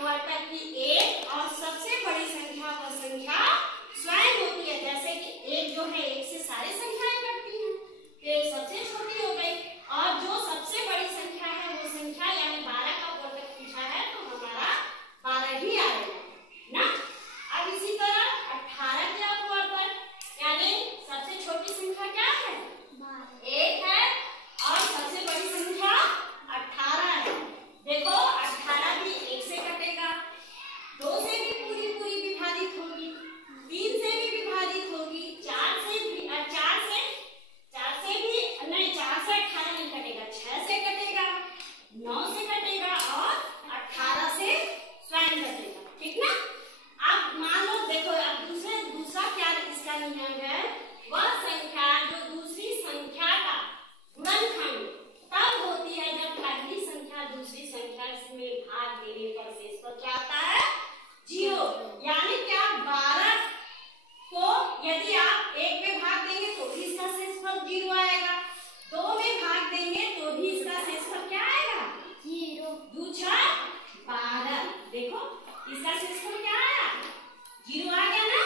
अपवर्तक की एक और सबसे बड़ी संख्या वह संख्या स्वयं होती है। जैसे कि एक जो है, एक से सारी संख्याएं कटती हैं, तो एक सबसे छोटी हो गई और जो सबसे बड़ी संख्या है वो संख्या यानी 12 का अपवर्तक पूछा है तो हमारा 12 ही आएगा ना। अब इसी तरह 18 के अपवर्तक यानी सबसे छोटी संख्या क्या है, 1 है और सबसे बड़ी संख्या 18 है। देखो 18 भी 1 से कटेगा, 2 से भी पूरी विभाजित होगी, 3 से भी विभाजित होगी, 4 से 18 नहीं कटेगा, 6 से कटेगा, 9 से कटेगा और 18 से स्वयं कटेगा। ठीक ना। अब मान लो, देखो अब दूसरा क्या इसका नियम है, वह संख्या जो दूसरी संख्या का गुणनखंड तब होती है जब पहली संख्या दूसरी संख्या में भाग देने पर शेषफल क्या आता है, 0। यानी क्या, 12 को यदि आप 1 में भाग देंगे तो भी इसका शेषफल 0 आएगा, 2 में भाग देंगे तो भी इसका शेषफल क्या आएगा, 0। 2 6 12। देखो इसका शेषफल क्या आया, 0 आ गया ना।